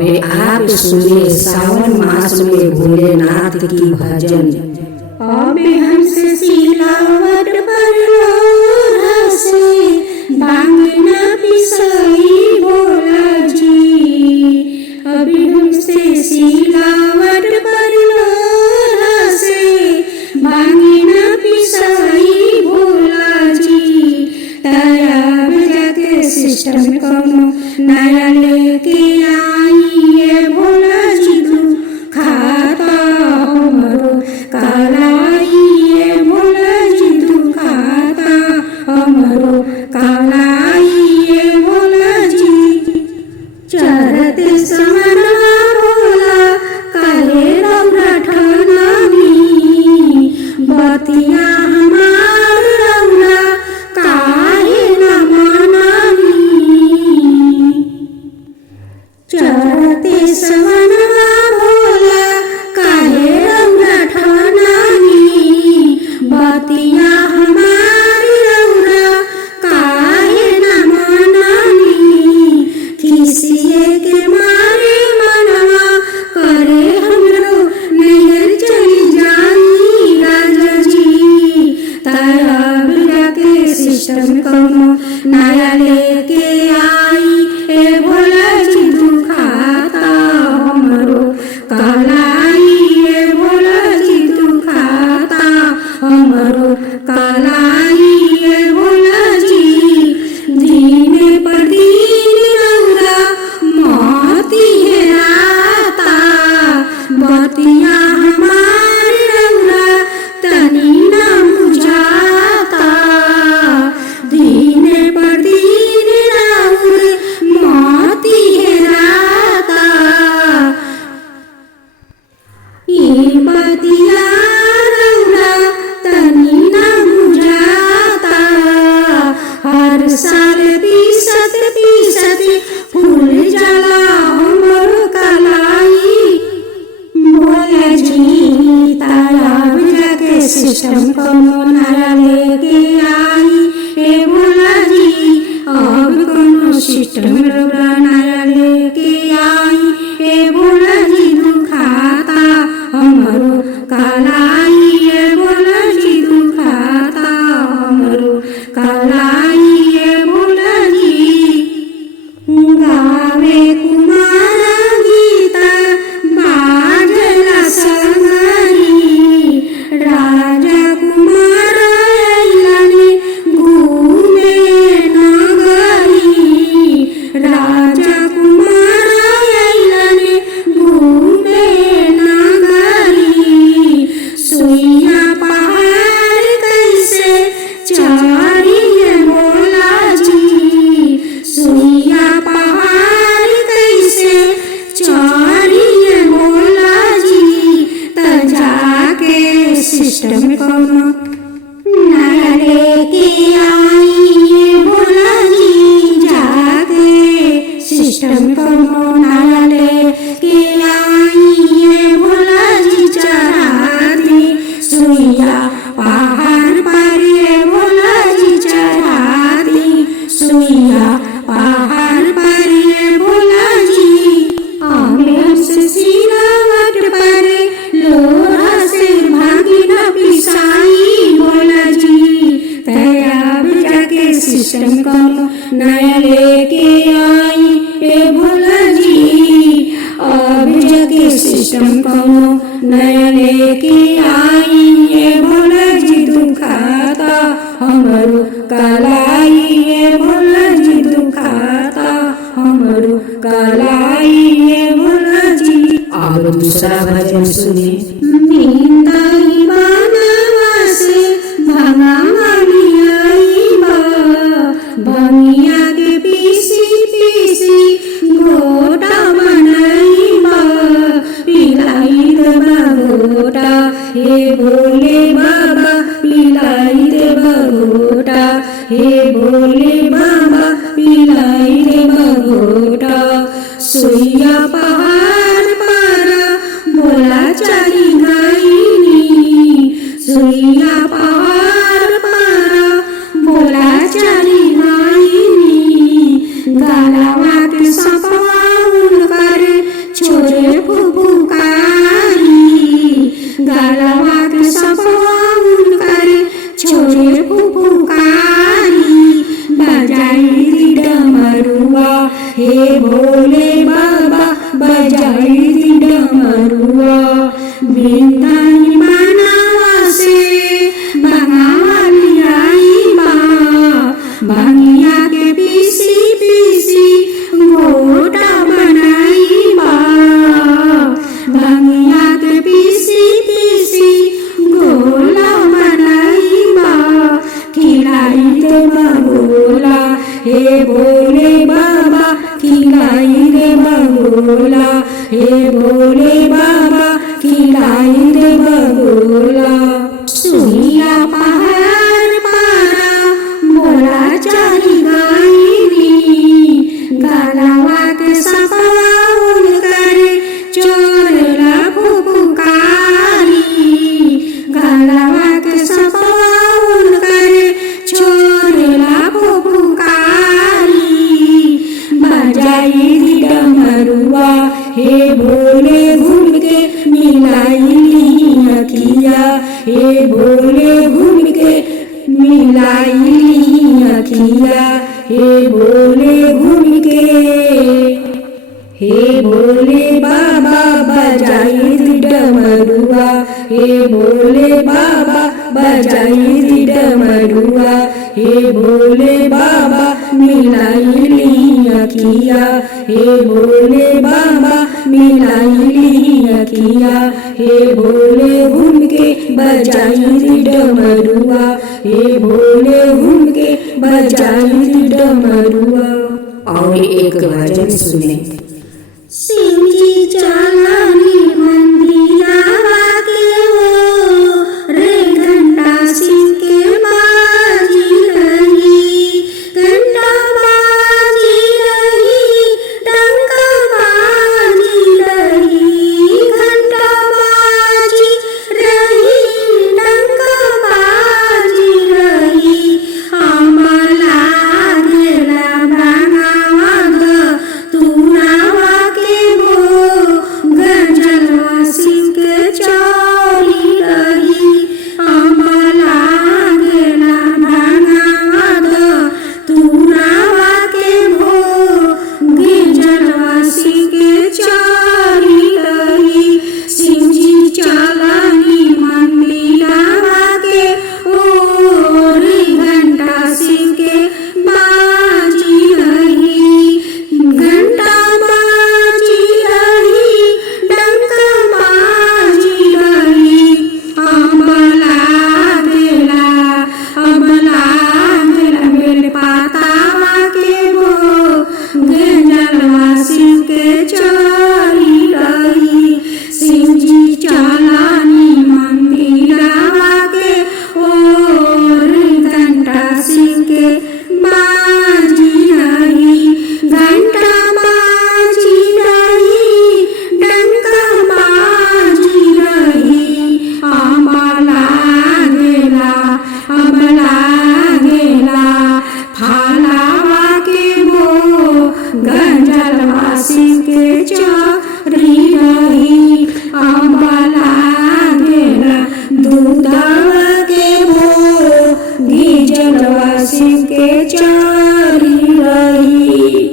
अबे आप सुने सावन मास में भोलेनाथ की भजन। अबे हमसे सिलावट पर लोरा से बांगना पिसई भोला जी। अबे हमसे सिलावट पर लोरा से बांगना पिसई भोला जी। तब जाके सिस्टम कौनो नया लेके आई ये भोला जी तू खाता हमरो कालाई ये भोला जी तू खाता हमरो कालाई ये भोला जी। चरते समरवा भोला काले रौरा ठनानी बतिया हमार रौरा काहे न मनानी। चरते समरवा भोला काहे रौरा ठनानी बतिया हमार रौरा काहे न मनानी। खिसिए के मारे मनवा करे हमरो नैहर चली जाई राजा जी। तब जाके सिस्टम कौनो नया लेके आई ए भोला जी तू खाता हमरो कालाई ए भोला जी तू खाता हमरो कालाई ए भोला जी। दिन पर दिन रौरा मोती हेराता बतिया हमार रौरा तनी न बुझाता। दिन पर दिन रौर मोती हेराता ई बतिया रौरा तनी न बुझाता। हर साल पीसत फूल जाला हमरो कलाई भोला जी। तालाब जाके सिस्टम कौनो नया लेके आई ए भोला जी। अब कौनो सिस्टम रौरा नया लेके आई ए भोला जी तू खाता हमरो कालाई ए भोला जी तू खाता हमरो कालाई ए भोला जी। गावे कुमार गीता बाजला संगरी राजा कुमार अइलाने घूमे नगरी। राजा कुमार अइलाने घूमे नगरी। सुइया पहाड़ कैसे चढ़िए भोला जी। सुइया पहाड़ कैसे चढ़िए भोला जी। त जाके सिस्टम कौनो नया लेके आई ये भोला जी। जाके सिस्टम कौनो नया लेके आई ये भोला जी। चढ़ा दी सुइया पहाड़ पर ये भोला जी। चढ़ा दी सुइया पहाड़ पर ये भोला जी। आमिर से सिलावट पर लोहा से भांगना पिसाई भोला जी। तब जाके सिस्टम कौनो नया लेके आई ए भोला जी। अब जाके सिस्टम कौनो नया लेके आई ए भोला जी तू खाता हमरो कालाई ए भोला जी तू खाता हमरो कालाई ए भोला जी। अब दूसरा भजन सुने। निंदाई बनवा से भंगावाली आईबा भंगिया के पीसी घोटा बनाईबा। पिलाई देबा घोटा हे भोले बाबा पिलाई देबा घोटा हे भोले बाबा पिलाई देबा घोटा। सुइया पहाड़ पर भोला चली गईनी। सुइया पहाड़ पर भोला चली गईनी। गलवा के सपवा उनकर फुफुकारी बजाई डमरुआ हे भोले बाबा बजाई डमरुआ वृंदावन बनावा से भंगावाली आई बा भंगिया के पीसी पीसी घोटा बनाई बा भंगिया के पीसी पीसी गोला बनाई बा खिलाई दे बगोला हे भोले बाबा खिलाई दे बगोला हे भोले बाबा खिलाई दे बगोला सुइया पहाड़ पारा बोला चली गई गलवा के सपाउन करे चोरला फुफुकारी गलवा के सपाउन करे चोरला फुफुकारी बजाई डमरुआ हे भोले घूम के मिलाई अखिया हे भोले घूम के मिलाई अखिया हे भोले घूम के हे भोले बाबा बजाई डमरुआ हे भोले बाबा बजाई डमरुआ हे भोले बाबा मिलाई अखिया हे भोले बाबा मिलाई अखिया हे भोले घूम के बजाई डमरुआ हे भोले घूम के बजाई डमरुआ। और एक भजन सुने। शिव जी चलानी मंदिरावा के हो रे घंटा शिव के बाजी रही घंटा बाजी रही डंका बाजी रही घंटा बाजी रही डंका बाजी रही हमला गेला भांगावा ग तुरावा के वो गंजलवा शिव के चोरी रही हमला गेला भांगावा ग तुरावा के वो गंजलवा शिव के चोरी रही शिव जी चलानी मंदिरावा के ओर घंटा शिव के बाजी रही घंटा बाजी रही डंका बाजी रही अमला गेला बेल पातावा के वो गंजलवा शिव के चोरी रही शिव जी चलानी मंदिरावा के ओर घंटा शिव के बाजी रही घंटा बाजी रही डंका बाजी रही अमला गेला फालावा के वो गंजलवा शिव के चोरी रही अमला गेला दूधवा के वो गीजलवा शिव के चोरी रही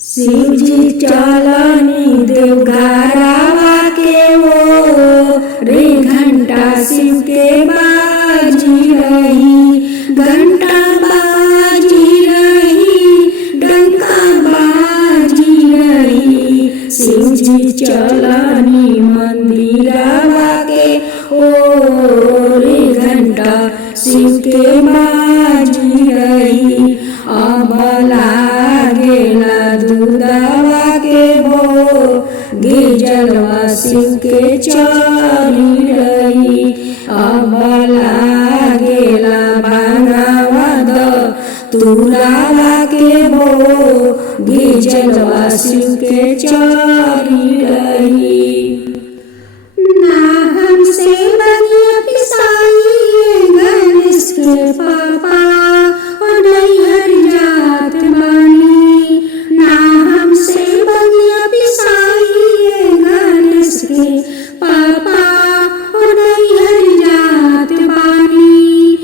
शिव जी चलानी देवघरावा के वो रे घंटा शिव के बाजी रही घंटा बाजी रही डंका बाजी रही शिव जी चलानी मंदिरावा के ओ रे घंटा शिव के बाजी रही अमला गेला दूधवा के वो गीजलवा शिव के चोरी रही अमला गेला भांगावा द तुरावा के वो गीजलवा शिव के चोरी रही ना हमसे बनिया पिसाई गणेश के पापा और नैहर जात बानी ना हमसे बनिया पिसाई गणेश के पापा और नैहर जात बानी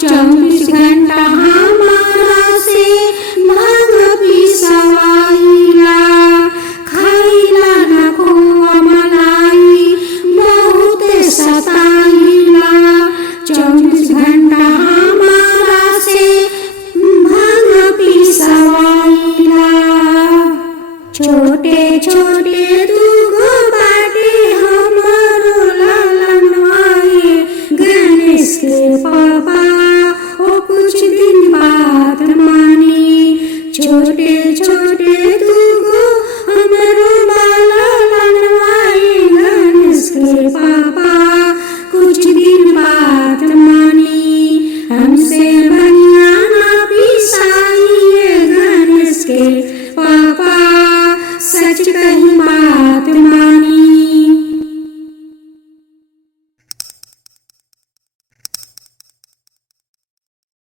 24 घंटा हमारा से भांग पिसवाइला, खाइला ना खोआ मलाई बहुते सताइला। 24 घंटा हमारा से भांग पिसवाइला। छोटे छोटे दूगो बाटे हमरो ललनवाए गणेश के पापा ओ कुछ दिन बात मानी। छोटे छोटे दूगो हमरो ललनवाए गणेश के पापा कुछ दिन बात मानी। हमसे